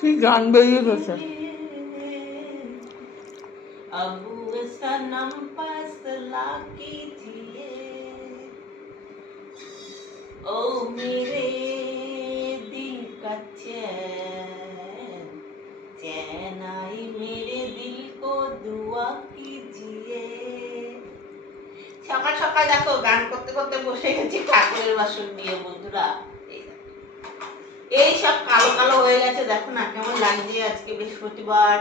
কি গান বেরিয়ে গেছে। अबू सनम फैसला कीजिए ओ मेरे दिल का चैन चैन आई मेरे दिल को दुआ कीजिए। সকাল সকাল দেখো গান করতে করতে বসে গেছি ঠাকুরের বাসন নিয়ে বন্ধুরা। এই সব কালো কালো হয়ে গেছে, দেখো না কেমন লাগছে। আজকে বৃহস্পতিবার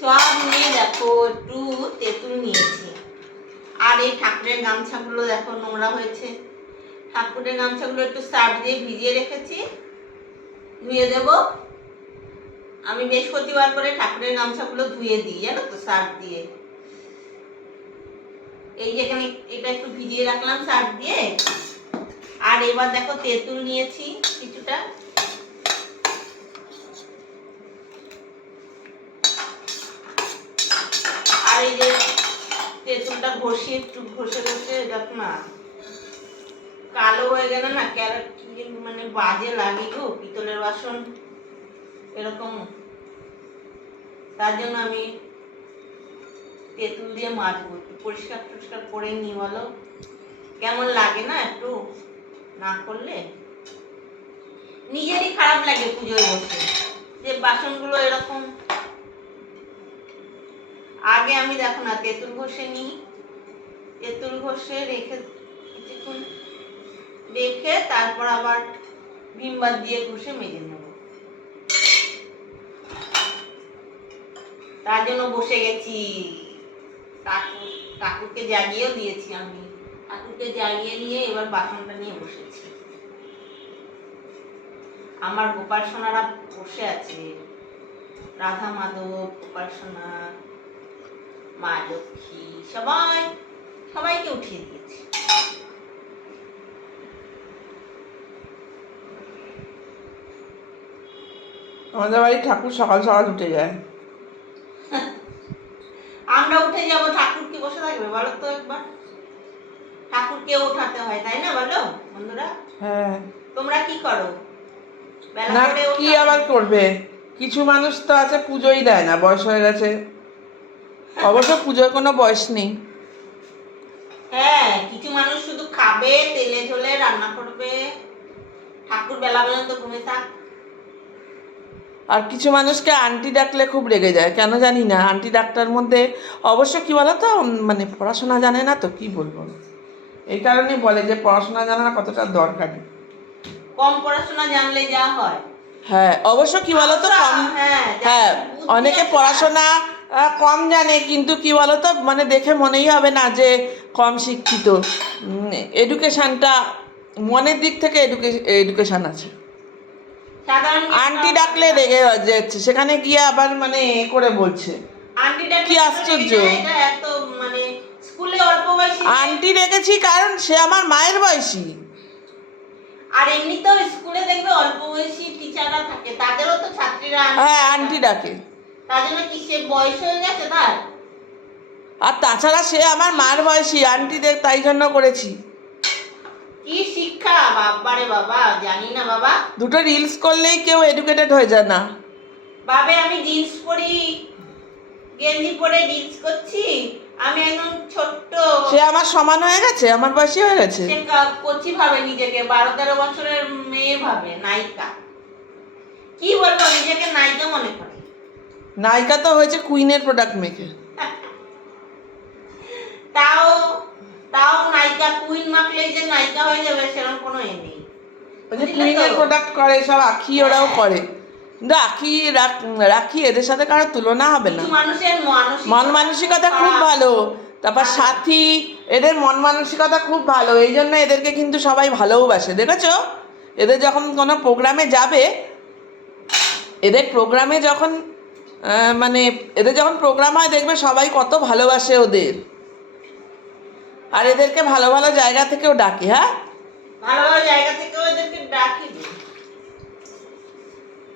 সব নিয়ে দেখো একটু তেঁতুল নিয়েছি। আর এই ঠাকুরের গামছাগুলো দেখো নোংরা হয়েছে। ঠাকুরের গামছাগুলো একটু সার্ফ দিয়ে ভিজিয়ে রেখেছি, ধুয়ে দেব। আমি বৃহস্পতিবার করে ঠাকুরের গামছাগুলো ধুয়ে দিই জানো তো, সার্ফ দিয়ে। এই যে এখানে এটা একটু ভিজিয়ে রাখলাম সার্ফ দিয়ে। আর এবার দেখো তেঁতুল নিয়েছি কিছুটা। আর এই যে তেঁতুলটা ঘষিয়ে একটু ঘষে ঘষে দেখো না কালো হয়ে গেল না, ক্যারেট মানে বাজে লাগে গো পিতলের বাসন এরকম। তার জন্য আমি তেঁতুল দিয়ে মাজবো, একটু পরিষ্কার টরিষ্কার করে নিই। বলো কেমন লাগে না, একটু না করলে নিজেরই খারাপ লাগে পুজোয় বসে যে বাসনগুলো এরকম। আগে আমি দেখো না তেঁতুল ঘষে নিই, তেঁতুল ঘষে রেখে কিছুক্ষণ রেখে তারপর আবার ভিমবার দিয়ে ঘষে মেজে নেব। তার জন্য বসে গেছি। কাকুকে জাগিয়েও দিয়েছি আমি, ঠাকুরকে জাগিয়ে নিয়ে এবার বাসনটা নিয়ে বসেছি। আমার গোপাল সোনারা বসে আছে, রাধা মাধব, গোপাল সোনা, মা লক্ষ্মী, সবাইকে উঠিয়ে দিয়েছি। আমাদের বাড়ি ঠাকুর সকাল সকাল উঠে যায়। আমরা উঠে যাব, ঠাকুর কি বসে থাকবে বলো তো একবার? ঠাকুরকে উঠাতে হয় তাই না বলো বন্ধুরা? হ্যাঁ। তোমরা কি করো? না কি আবার করবে, কিছু মানুষ তো আছে পুজোই দেয় না, বয়স হয়ে গেছে। অবশ্য পুজোর কোনো বয়স নেই। হ্যাঁ, কিছু মানুষ শুধু খাবে, তেলে ঝোলে রান্না করবে, ঠাকুর বেলা পর্যন্ত ঘুমে থাক। আর কিছু মানুষকে আন্টি ডাকলে খুব রেগে যায়, কেন জানি না। আন্টি ডাক্তার মধ্যে অবশ্য কী বলো তো, মানে পড়াশোনা জানে না তো কি বলবো, এই কারণেই বলে যে পড়াশোনা জানা না কতটা দরকারি। কম পড়াশোনা জানলে যা হয়। হ্যাঁ অবশ্য কি বলো তো, কম। হ্যাঁ অনেকে পড়াশোনা কম জানে, কিন্তু কি বলো তো, মানে দেখে মনেই হবে না যে কম শিক্ষিত। এডুকেশানটা মনের দিক থেকে এডুকেশান আছে। আন্টি ডাকলে রেগে যাচ্ছে, সেখানে গিয়ে আবার মানে এ করে বলছে কি আশ্চর্য। আন্টি রেখেছি কারণ সে আমার মায়ের বয়সী। আর এমনিতেও স্কুলে দেখবে অল্প বয়সী টিচাররা থাকে, তাদেরও তো ছাত্রীরা হ্যাঁ আন্টি ডাকে। তার জন্য কি সে বয়স হয়ে গেছে তার? আর তাছাড়া সে আমার মার বয়সী, আন্টিদের তাই জন্য করেছি। কি শিক্ষা বাবারে বাবা, জানি না বাবা। দুটো রিলস করলেই কেউ এডুকেটেড হয়ে যায় না। বাবে আমি জিন্স পরি, গেঞ্জি পরে রিলস করছি, আমি একদম ছোট্ট। সে আমার সমান হয়ে গেছে, আমার বয়সী হয়ে গেছে। সে কচি ভাবে নিজেকে, 12-13 বছরের মেয়ে ভাবে, নায়িকা। কি বলবো, নিজেকে নায়িকা মনে করে। নায়িকা তো হয়েছে কুইনের প্রোডাক্ট মেখে। তাও তাও নায়িকা, কুইন মাখলেই যে নায়িকা হয়ে যাবে সেরকম কোনো এ নেই। ওই যে কুইনের প্রোডাক্ট করে সব, আখি ওরাও করে, কিন্তু আখি রাখি এদের সাথে কারো তুলনা হবে না। মানুষের মন মানসিকতা খুব ভালো, তারপর সাথী, এদের মন মানসিকতা খুব ভালো, এই জন্য এদেরকে কিন্তু সবাই ভালোবাসে। দেখেছো এদের যখন কোনো প্রোগ্রামে যাবে, এদের প্রোগ্রামে যখন মানে এদের যখন প্রোগ্রাম হয় দেখবে সবাই কত ভালোবাসে ওদের। আর এদেরকে ভালো ভালো জায়গা থেকেও ডাকে। হ্যাঁ ভালো ভালো জায়গা থেকেও এদেরকে ডাকি।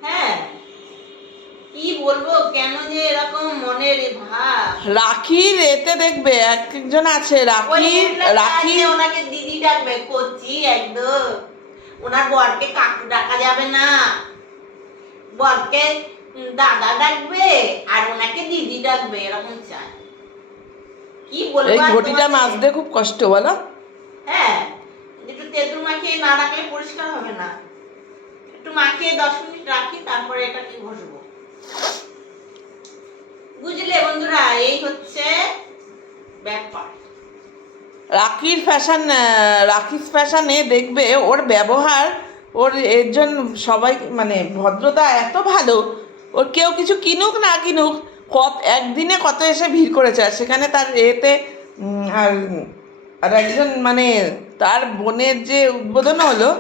হ্যাঁ কি বলবো, কেন যে এরকম মনের ভাব। রাখির এতে দেখবে একজন আছে, রাখি ওনাকে দিদি ডাকবে, কচি একদম। ওনার বরকে কাকু ডাকা যাবে না, বরকে দাদা ডাকবে আর ওনাকে দিদি ডাকবে, এরকম চায়। কি বলবো এই আর ঘটিটা তোমাকে? মাজতে খুব কষ্ট বলো। হ্যাঁ, একটু তেঁতুল মাখিয়ে না রাখলে পরিষ্কার হবে না। একটু মাখিয়ে 10 মিনিট রাখি, তারপরে এটাকে ঘষবো। বুঝলে বন্ধুরা, এই হচ্ছে ব্যাপার। রাখিস ফ্যাশনে দেখবে ওর ব্যবহার, ওর এর জন্য সবাই মানে ভদ্রতা এত ভালো, ওর কেউ কিছু কিনুক না কিনুক, একদিনে কত এসে ভিড় করেছে। আর সেখানে তার এতে আর আর একজন মানে তার বোনের যে উদ্বোধন হলো,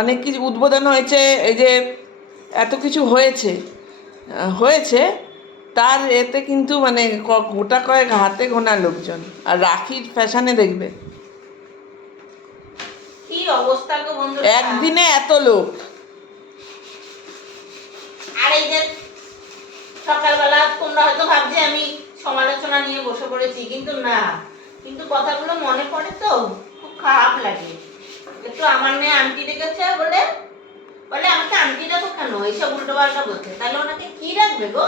অনেক কিছু উদ্বোধন হয়েছে, এই যে এত কিছু হয়েছে তার এতে কিন্তু মানে গোটা কয়েক হাতে গোনা লোকজন। আর রাখির ফ্যাশনে দেখবে কি অবস্থা গো বন্ধুরা, একদিনে এত লোক। আর এই যে সকালবেলা তোমরা হয়তো ভাবছে আমি সমালোচনা নিয়ে বসে পড়েছি, কিন্তু না, কিন্তু কথাগুলো মনে পড়ে তো খুব খারাপ লাগে। একটু আমার মেয়ে আন্টি ডেকেছে বলে আমাকে আন্টি ডাকো কেন, এইসব উল্টো পাল্টা বলছে। তাহলে ওনাকে কি রাখবে গো?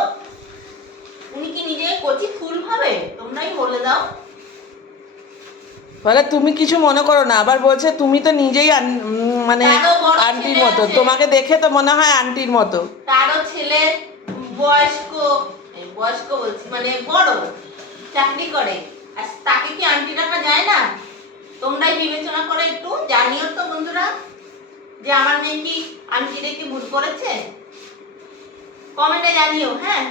উনি কি নিজেকে কচি ফুল ভাবে? তোমরাই বলে দাও। বলে তুমি কিছু মনে করো না, আবার বলছে তুমি তো নিজেই মানে তারও বড় আন্টির ছেলে মতো, আছে। তোমাকে দেখে তো মনে হয় আন্টির মতো। তারও ছেলে বয়স্ক, বয়স্ক বলছি মানে বড়, চাকরি করে, আর তাকে কি আন্টি ডাকা যায় না? তোমরাই বিবেচনা করে একটু জানিও তো বন্ধুরা, যে আমার মেয়ে কি আন্টি ডেকে ভুল করেছে? কমেন্টে জানিও, হ্যাঁ।